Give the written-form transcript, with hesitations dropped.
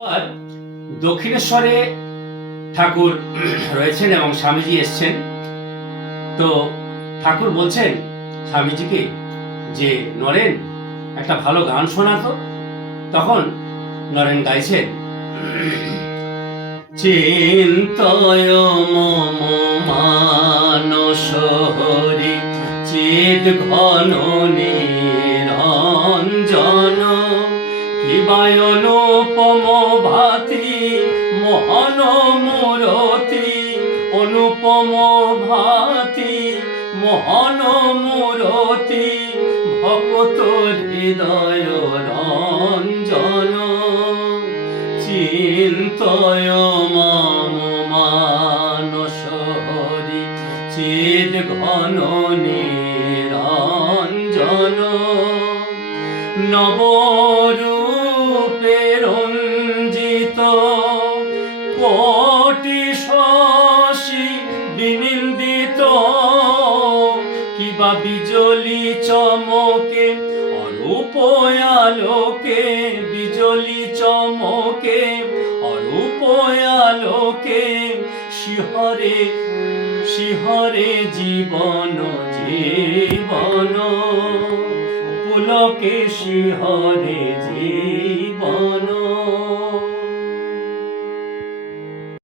আর দক্ষিণেশ্বরে ঠাকুর রয়েছেন এবং স্বামীজি এসছেন। তো ঠাকুর বলছেন স্বামীজিকে যে নরেন একটা ভালো গান শোনাতো। তখন নরেন গাইছেন, চিন্তয় মম মানস হরি চিদ ঘন নিরঞ্জন কিবায় অনুপম ভাতি মোহন মূরতি অনুপম ভাতি মোহন মূরতি ভকত হৃদয় রঞ্জন চিন্তয় মম মানস হরি চিদ ঘন নিরঞ্জন নবরূপে রঞ্জিত কোটি শশী বিনিন্দিত কিবা বিজলি চমকে অরূপ আলোকে বিজলি চমকে অরূপ আলোকে শিহরে শিহরে জীবন জীবন পুলকে শিহরে